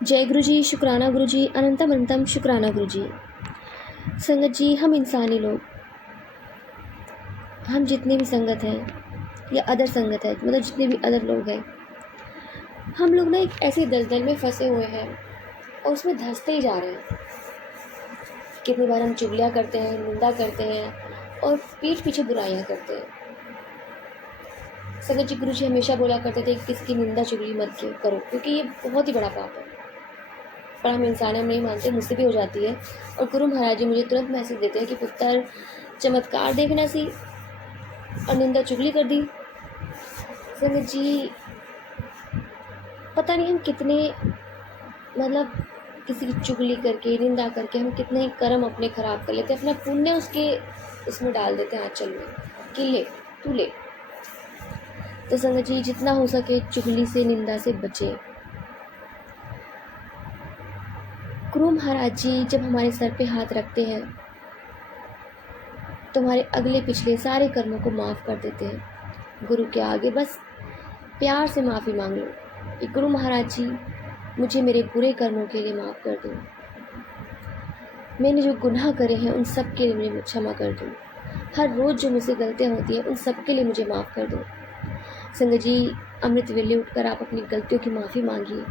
जय गुरु जी, शुक्राना गुरु जी, अनंतम अनंतम शुक्राना गुरु जी। संगत जी, हम इंसानी लोग, हम जितने भी संगत हैं या अदर संगत है, मतलब जितने भी अदर लोग हैं, हम लोग ना एक ऐसे दलदल में फंसे हुए हैं और उसमें धंसते ही जा रहे हैं। कितनी बार हम चुगलियाँ करते हैं, निंदा करते हैं और पीठ पीछे बुराइयाँ करते हैं। संगत जी, गुरु जी हमेशा बोला करते थे कि किसी की निंदा चुगली मत करो, क्योंकि ये बहुत ही बड़ा पाप है। पर हम इंसान हम नहीं मानते, मुझसे भी हो जाती है। और गुरु महाराज जी मुझे तुरंत मैसेज देते हैं कि पुत्र, चमत्कार देखना सी और निंदा चुगली कर दी। संगत जी, पता नहीं हम कितने, मतलब किसी की चुगली करके, निंदा करके हम कितने ही कर्म अपने खराब कर लेते हैं, अपना पुण्य उसके उसमें डाल देते हैं आंचल में कि ले तू ले। तो संगत जी, जितना हो सके चुगली से, निंदा से बचे। गुरु महाराज जी जब हमारे सर पे हाथ रखते हैं तो हमारे अगले पिछले सारे कर्मों को माफ़ कर देते हैं। गुरु के आगे बस प्यार से माफ़ी मांग लो कि गुरु महाराज जी, मुझे मेरे बुरे कर्मों के लिए माफ़ कर दो, मैंने जो गुनाह करे हैं उन सब के लिए मुझे क्षमा कर दो, हर रोज़ जो मुझसे गलतियाँ होती हैं उन सब के लिए मुझे माफ़ कर दो। संगत जी, अमृत वेले उठकर आप अपनी गलतियों की माफ़ी मांगिए,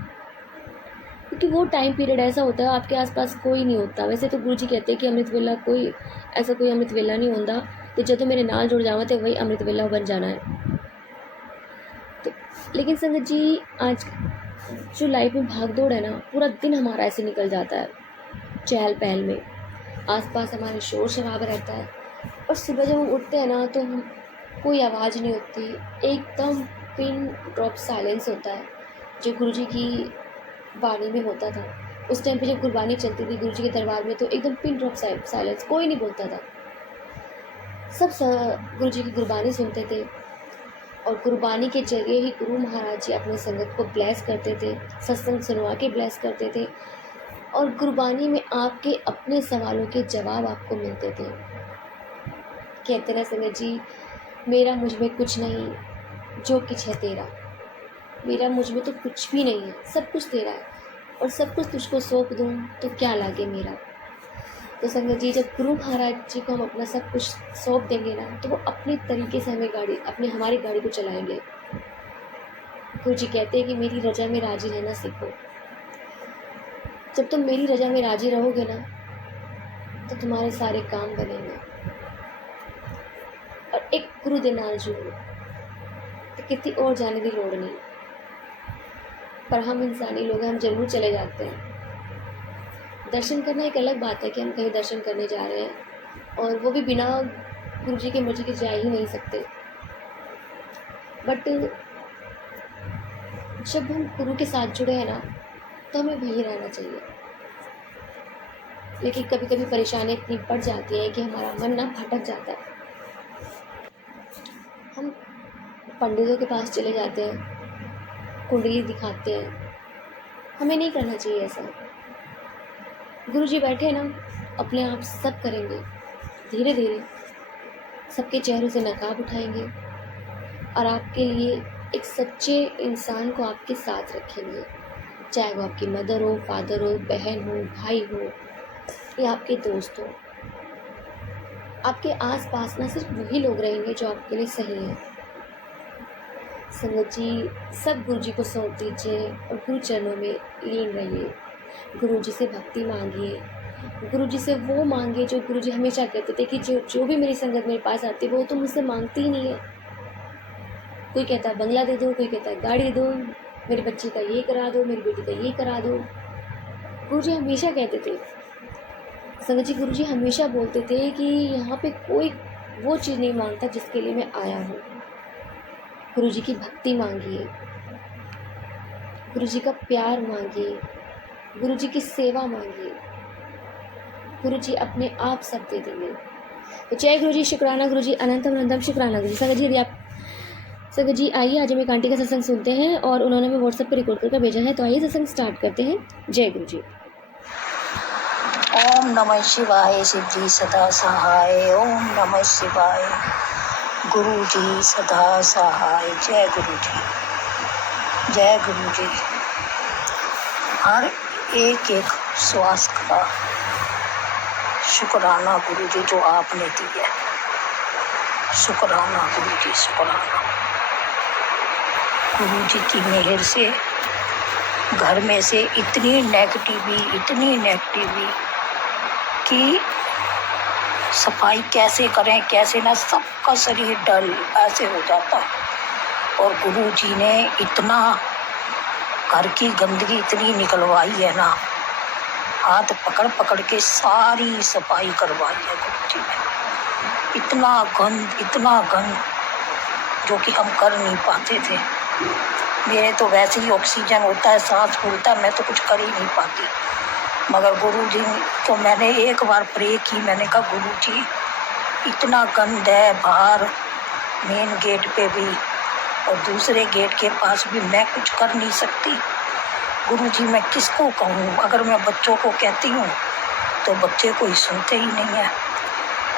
क्योंकि वो टाइम पीरियड ऐसा होता है आपके आसपास कोई नहीं होता। वैसे तो गुरु जी कहते हैं कि अमृत वेला कोई ऐसा कोई अमृत वेला नहीं होता कि जो तो मेरे नाल जुड़ जावा तो वही अमृत वेला बन जाना है। तो लेकिन संगत जी, आज जो लाइफ में भाग दौड़ है ना, पूरा दिन हमारा ऐसे निकल जाता है चहल पहल में, आसपास हमारे शोर शराबा रहता है। और सुबह जब हम उठते हैं ना तो हम कोई आवाज़ नहीं होती, एकदम पिन ड्रॉप साइलेंस होता है जो गुरु जी की वाणी में होता था। उस टाइम पे जब गुरबानी चलती थी गुरु जी के दरबार में तो एकदम पिन ड्रॉप साइलेंस, कोई नहीं बोलता था, सब गुरु जी की गुरबानी सुनते थे। और गुरबानी के जरिए ही गुरु महाराज जी अपने संगत को ब्लेस करते थे, सत्संग सुनवा के ब्लेस करते थे। और गुरबानी में आपके अपने सवालों के जवाब आपको मिलते थे। कहते ना संगत जी, मेरा मुझ में कुछ नहीं, जो कुछ है तेरा। मेरा मुझ में तो कुछ भी नहीं है, सब कुछ तेरा है, और सब कुछ तुझको सौंप दूँ तो क्या लागे मेरा। तो संगत जी, जब गुरु महाराज जी को हम अपना सब कुछ सौंप देंगे ना तो वो अपने तरीके से हमें हमारी गाड़ी को चलाएंगे। गुरु जी कहते हैं कि मेरी रजा में राजी रहना सीखो। जब तुम मेरी रजा में राजी रहोगे ना तो तुम्हारे सारे काम बनेंगे। और एक गुरु दे नाल जुड़ो तो कितनी और जाने की लोड़ नहीं। पर हम इंसानी लोग हैं, हम जरूर चले जाते हैं। दर्शन करना एक अलग बात है कि हम कहीं दर्शन करने जा रहे हैं और वो भी बिना गुरु जी की मर्जी के जा ही नहीं सकते। बट जब हम गुरु के साथ जुड़े हैं ना तो हमें वहीं रहना चाहिए। लेकिन कभी कभी परेशानी इतनी बढ़ जाती है कि हमारा मन ना भटक जाता है। हम पंडितों के पास चले जाते हैं, कुंडली दिखाते हैं। हमें नहीं करना चाहिए ऐसा। गुरु जी बैठे ना, अपने आप सब करेंगे, धीरे धीरे सबके चेहरों से नकाब उठाएंगे और आपके लिए एक सच्चे इंसान को आपके साथ रखेंगे। चाहे वो आपकी मदर हो, फादर हो, बहन हो, भाई हो या आपके दोस्त हो। आपके आसपास ना सिर्फ वही लोग रहेंगे जो आपके लिए सही हैं। संगत जी, सब गुरु जी को सौंप दीजिए और गुरु चरणों में लीन रहिए। गुरु जी से भक्ति मांगिए, गुरु जी से वो मांगिए जो गुरु जी हमेशा कहते थे कि जो भी मेरी संगत मेरे पास आती है वो तो मुझसे मांगती ही नहीं है। कोई कहता है बंगला दे दो, कोई कहता है गाड़ी दे दो, मेरे बच्चे का ये करा दो, मेरी बेटी का ये करा दो। गुरु जी हमेशा कहते थे, संगत जी, गुरु जी हमेशा बोलते थे कि यहाँ पे कोई वो चीज़ नहीं मांगता जिसके लिए मैं आया हूँ। गुरु जी की भक्ति मांगिए, गुरु जी का प्यार मांगिए, गुरु जी की सेवा मांगिए, गुरु जी अपने आप सब दे देंगे। तो जय गुरु जी, शुक्राना गुरु जी, अनंतम अनंतम शुक्राना गुरु जी। संगत जी, यदि आप संगत जी आइए, आज हम एक आंटी का सत्संग सुनते हैं और उन्होंने हमें व्हाट्सएप पर रिकॉर्ड करके भेजा है। तो आइए सत्संग स्टार्ट करते हैं। जय गुरु जी। ओम नमः शिवाय, सिद्धि सदा सहाय। ओम नमः शिवाय, गुरु जी सदा सहाय। जय गुरु जी, जय गुरु जी। हर एक एक श्वास का शुक्राना गुरु जी जो आपने दी है। शुक्राना गुरु जी, शुक्राना। गुरु जी की मेहर से घर में से इतनी नेगेटिव कि सफाई कैसे करें कैसे ना, सबका शरीर डल ऐसे हो जाता है। और गुरु जी ने इतना घर की गंदगी इतनी निकलवाई है ना, हाथ पकड़ पकड़ के सारी सफाई करवाई है गुरु जी ने। इतना गंद जो कि हम कर नहीं पाते थे। मेरे तो वैसे ही ऑक्सीजन होता है, सांस फूलता है, मैं तो कुछ कर ही नहीं पाती। मगर गुरु जी तो मैंने एक बार प्रे की, मैंने कहा गुरु जी इतना गंद है बाहर मेन गेट पे भी और दूसरे गेट के पास भी, मैं कुछ कर नहीं सकती। गुरु जी मैं किसको कहूँ? अगर मैं बच्चों को कहती हूँ तो बच्चे कोई सुनते ही नहीं है।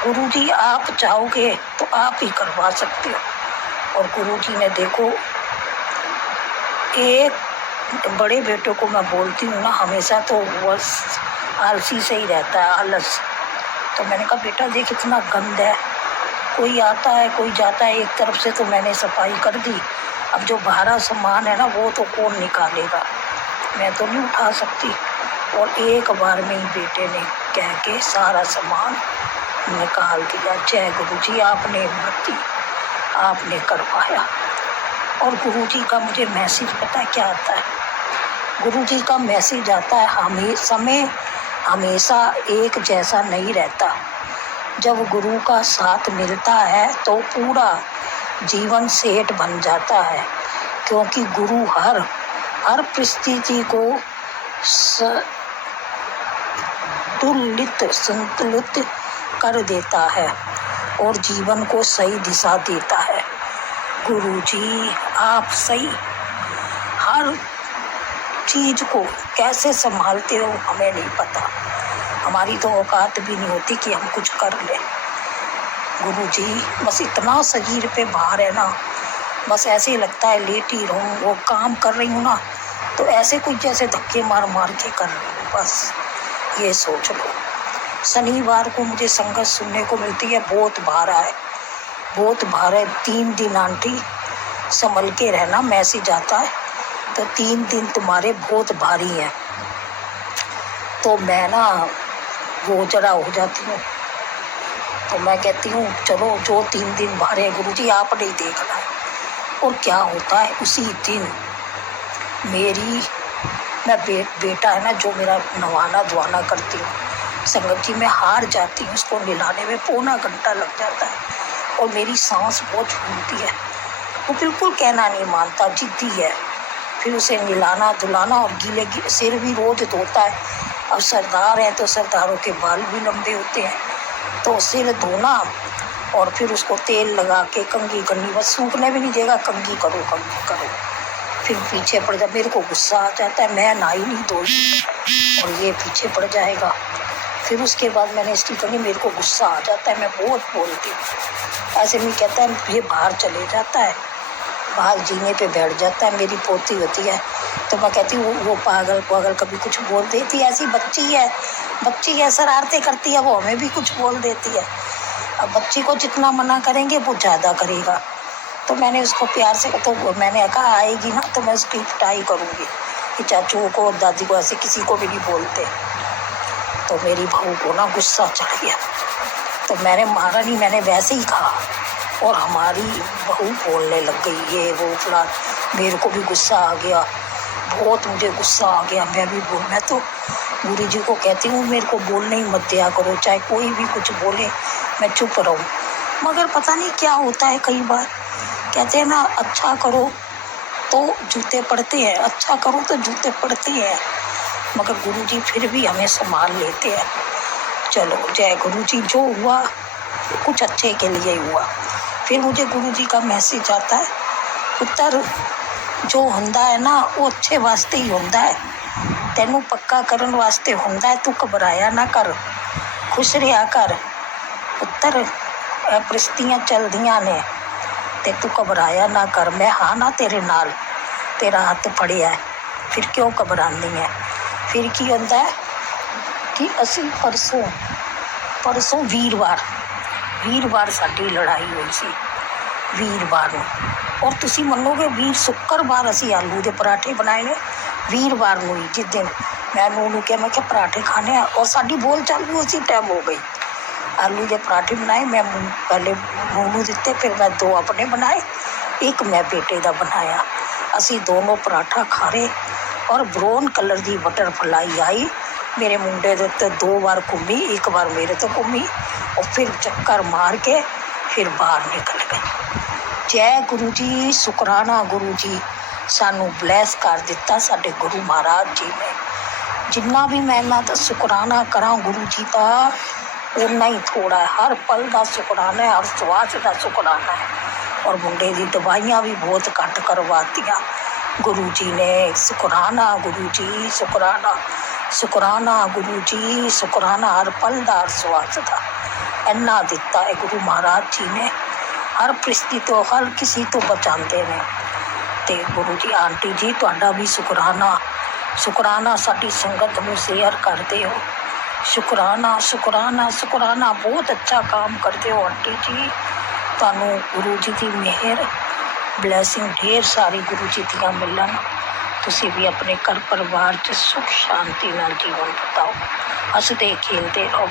गुरु जी आप चाहोगे तो आप ही करवा सकते हो। और गुरु जी ने देखो, एक बड़े बेटे को मैं बोलती हूँ ना, हमेशा तो बस आलसी से ही रहता है, आलस। तो मैंने कहा बेटा देख इतना गंद है, कोई आता है कोई जाता है, एक तरफ से तो मैंने सफाई कर दी, अब जो बाहर सामान है ना वो तो कौन निकालेगा, मैं तो नहीं उठा सकती। और एक बार में ही बेटे ने कह के सारा सामान निकाल दिया। जय गुरु जी, आपने हिम्मत दी, आपने करवाया। और गुरु जी का मुझे मैसेज पता है क्या आता है? गुरु जी का मैसेज आता है, समय हमेशा एक जैसा नहीं रहता। जब गुरु का साथ मिलता है तो पूरा जीवन सेठ बन जाता है, क्योंकि गुरु हर परिस्थिति को संतुलित कर देता है और जीवन को सही दिशा देता है। गुरु जी आप सही हर चीज को कैसे संभालते हो हमें नहीं पता, हमारी तो औकात भी नहीं होती कि हम कुछ कर लें। गुरु जी बस इतना शरीर पे भार है ना, बस ऐसे लगता है लेट ही रहूं। वो काम कर रही हूँ ना तो ऐसे कुछ जैसे धक्के मार मार के कर रही हूँ, बस ये सोच लो। शनिवार को मुझे संगत सुनने को मिलती है, बहुत भार है 3 दिन आंटी संभल के रहना, मैसेज आता है तो 3 दिन तुम्हारे बहुत भारी हैं। तो मैं ना वो जरा हो जाती हूँ, तो मैं कहती हूँ चलो जो 3 दिन भारे हैं गुरु जी आप नहीं देखना है। और क्या होता है उसी दिन मैं बेटा है ना जो मेरा नवाना धुआना करती हूँ, संगत जी मैं हार जाती हूँ, उसको नहलाने में पौना घंटा लग जाता है और मेरी सांस बहुत फूलती है। वो बिल्कुल कहना नहीं मानता, जिद्दी है। फिर उसे नहलाना धुलाना और गीले सिर भी रोज धोता है। अब सरदार हैं तो सरदारों के बाल भी लंबे होते हैं, तो सिर धोना और फिर उसको तेल लगा के कंघी करनी, बस सूखने भी नहीं देगा, कंघी करो। फिर पीछे पड़ जा, मेरे को गुस्सा आ जाता है, मैं नाई नहीं धोती और ये पीछे पड़ जाएगा। फिर उसके बाद मैंने इसकी कही, मेरे को गुस्सा आ जाता है, मैं बहुत बोलती हूँ। ऐसे में कहता है ये बाहर चले जाता है, बाहर जीने पे बैठ जाता है। मेरी पोती होती है तो मैं कहती हूँ वो पागल कभी कुछ बोल देती है, ऐसी बच्ची है शरारतें करती है, वो हमें भी कुछ बोल देती है। अब बच्ची को जितना मना करेंगे वो ज़्यादा करेगा। तो मैंने उसको प्यार से, तो मैंने कहा आएगी ना तो मैं उसकी पिटाई करूँगी कि चाचू को दादी को ऐसे किसी को भी नहीं बोलते। तो मेरी बहू को ना गुस्सा चढ़ गया, तो मैंने मारा नहीं, मैंने वैसे ही कहा और हमारी बहू बोलने लग गई ये वो फलान। मेरे को भी गुस्सा आ गया, बहुत मुझे गुस्सा आ गया। मैं तो गुरु जी को कहती हूँ मेरे को बोलने ही मत दिया करो, चाहे कोई भी कुछ बोले मैं चुप रहूँ। मगर पता नहीं क्या होता है, कई बार कहते हैं ना अच्छा करो तो जूते पड़ते हैं, अच्छा करो तो जूते पड़ते हैं, मगर गुरु जी फिर भी हमें संभाल लेते हैं। चलो जय गुरु जी, जो हुआ कुछ अच्छे के लिए हुआ। फिर मुझे गुरु जी का मैसेज आता है, पुत्र जो हुंदा है ना वो अच्छे वास्ते ही हुंदा है, तेनू पक्का करन वास्ते हुंदा है, तू घबराया ना कर, खुश रहा कर पुत्र। परिस्थितियाँ चलदियाँ ने ते तू घबराया ना कर, मैं हाँ ना तेरे नाल, तेरा हाथ फड़िया है, फिर क्यों घबरानी है। फिर की होता है कि ਅਸੀਂ परसों वीरवार साडी लड़ाई हुई सी वीरवार ਨੂੰ और ਤੁਸੀਂ ਮੰਨੋਗੇ ਵੀਰ शुक्रवार ਅਸੀਂ आलू ਦੇ पराठे बनाए ने वीरवार ਨੂੰ जिस दिन मैं ਉਹਨੂੰ ਕਿਹਾ मैं क्या पराठे खाने हैं और साडी बोल चाल भी उसी टाइम हो गई आलू के पराठे बनाए मैं पहले मोनू दिते फिर मैं 2 अपने बनाए एक मैं बेटे का बनाया असी दोनों पराठा खा रहे और ब्राउन कलर की बटरफ्लाई आई मेरे मुंडे के उत्ते 2 बार घूमी एक बार मेरे तो घूमी और फिर चक्कर मार के फिर बाहर निकल गई। जय गुरु जी शुकराना गुरु जी सानू ब्लैस कर दिता साडे गुरु महाराज जी ने जिन्ना भी मैं इन्हां दा शुकराना करा गुरु जी का उन्ना ही थोड़ा है हर पल का शुकराना है हर श्वास का शुकराना है और मुंडे की दवाइयाँ भी बहुत घट करवातियाँ गुरु जी ने शुकराना गुरु जी शुकराना गुरु जी शुकराना हर पल का हर श्वास का इन्ना दिता है गुरु महाराज जी ने हर परिस्थिति तो हर किसी तो बचाते हैं तो गुरु जी आंटी जी तुहाडा भी शुकराना साडी संगत में शेयर करते हो शुकराना बहुत अच्छा काम करते हो आंटी जी तुहानू गुरु जी की मेहर ब्लैसिंग ढेर सारी गुरु जी दियां मिलन तुसी भी अपने घर परिवार च सुख शांति नाल जीवन बिताओ हसते खेलते रहो।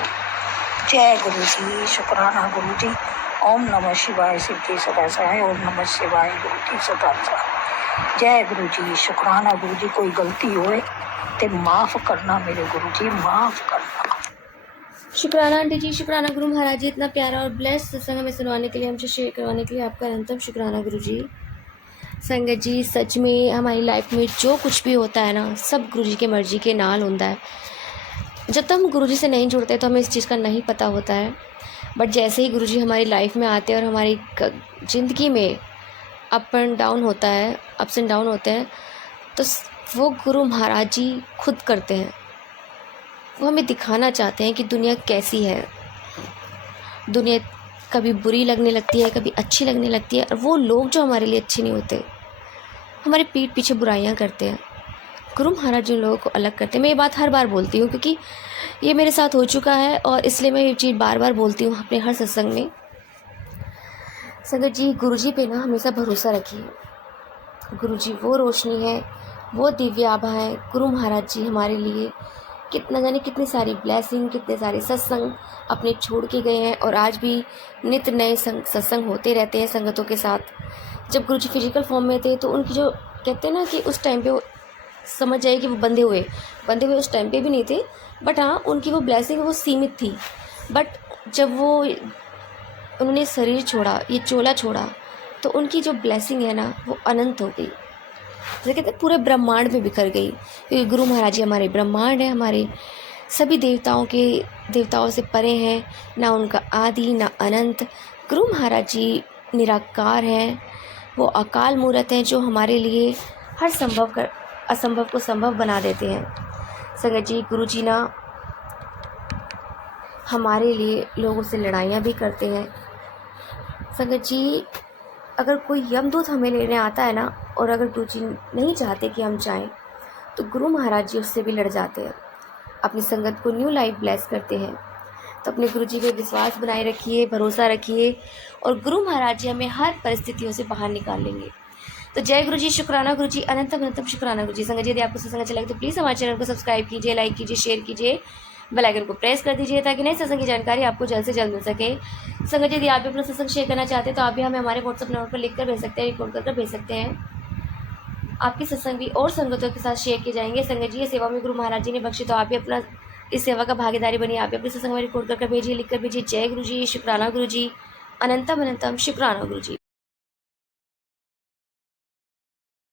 जय गुरु जी शुकराना गुरु जी ओम नमः शिवाय शिव जी सदा सहाय ओम नमः शिवाय गुरु जी सदा सहाय। जय गुरु जी शुकराना गुरु जी कोई गलती होए तो माफ़ करना मेरे गुरु जी माफ़ करना। शुक्राना आंटी जी शुक्राना गुरु महाराज जी इतना प्यारा और ब्लेस सत्संग हमें सुनवाने के लिए हमसे शेयर करवाने के लिए आपका अनंतम शुक्राना गुरु जी। संगत जी सच में हमारी लाइफ में जो कुछ भी होता है ना सब गुरु जी के मर्जी के नाल होता है। जब तक हम गुरु जी से नहीं जुड़ते तो हमें इस चीज़ का नहीं पता होता है बट जैसे ही गुरु जी हमारी लाइफ में आते हैं और हमारी ज़िंदगी में अप्स एंड डाउन होते हैं तो वो गुरु महाराज जी खुद करते हैं। वो हमें दिखाना चाहते हैं कि दुनिया कैसी है। दुनिया कभी बुरी लगने लगती है कभी अच्छी लगने लगती है और वो लोग जो हमारे लिए अच्छे नहीं होते हमारे पीठ पीछे बुराइयां करते हैं। गुरु महाराज जी लोगों को अलग करते हैं। मैं ये बात हर बार बोलती हूँ क्योंकि ये मेरे साथ हो चुका है और इसलिए मैं ये चीज़ बार बार बोलती हूँ अपने हर सत्संग में। संगत जी गुरु जी पे ना हमेशा भरोसा रखिए। गुरु जी वो रोशनी है वो दिव्य आभा है। गुरु महाराज जी हमारे लिए कितना जाने कितनी सारी ब्लेसिंग कितने सारे सत्संग अपने छोड़ के गए हैं और आज भी नित्य नए सत्संग होते रहते हैं संगतों के साथ। जब गुरु जी फिजिकल फॉर्म में थे तो उनकी जो कहते हैं ना कि उस टाइम पे वो समझ जाए कि वो बंधे हुए उस टाइम पे भी नहीं थे बट हाँ उनकी वो ब्लेसिंग वो सीमित थी। बट जब वो उन्होंने शरीर छोड़ा ये चोला छोड़ा तो उनकी जो ब्लेसिंग है ना वो अनंत हो गई। जैसे कहते हैं पूरे ब्रह्मांड में बिखर गई क्योंकि गुरु महाराज जी हमारे ब्रह्मांड है हमारे सभी देवताओं से परे हैं ना उनका आदि ना अनंत। गुरु महाराज जी निराकार हैं वो अकाल मूर्त हैं जो हमारे लिए हर असंभव को संभव बना देते हैं। संगत जी गुरु जी ना हमारे लिए लोगों से लड़ाइयाँ भी करते हैं। संगत जी अगर कोई यमदूत हमें लेने आता है ना और अगर गुरु जी नहीं चाहते कि हम जाएं तो गुरु महाराज जी उससे भी लड़ जाते हैं अपनी संगत को न्यू लाइफ ब्लेस करते हैं। तो अपने गुरु जी पे विश्वास बनाए रखिए भरोसा रखिए और गुरु महाराज जी हमें हर परिस्थितियों से बाहर निकाल लेंगे। तो जय गुरु जी शुक्राना गुरु जी अनंतम शुक्राना गुरु जी। संगत जी यदि आपको सत्संग अच्छा लगे तो प्लीज़ हमारे चैनल को सब्सक्राइब कीजिए लाइक कीजिए शेयर कीजिए बेल आइकन को प्रेस कर दीजिए ताकि नए सत्संग की जानकारी आपको जल्द से जल्द मिल सके। संगत यदि आप भी अपना सत्संग शेयर करना चाहते हैं तो आप भी हमें हमारे व्हाट्सएप नंबर पर लिख कर भेज सकते हैं रिकॉर्ड कर भेज सकते हैं। आपकी सत्संग भी और संगतों के साथ शेयर किए जाएंगे। संगत जी ये सेवा में गुरु महाराज जी ने बख्शी तो आप भी अपना इस सेवा का भागीदारी बनिए। आप भी अपने सत्संग में रिकॉर्ड कर भेजिए लिख कर भेजिए। जय गुरु जी शुक्राना गुरु जी अनंतम शुक्राना गुरु जी।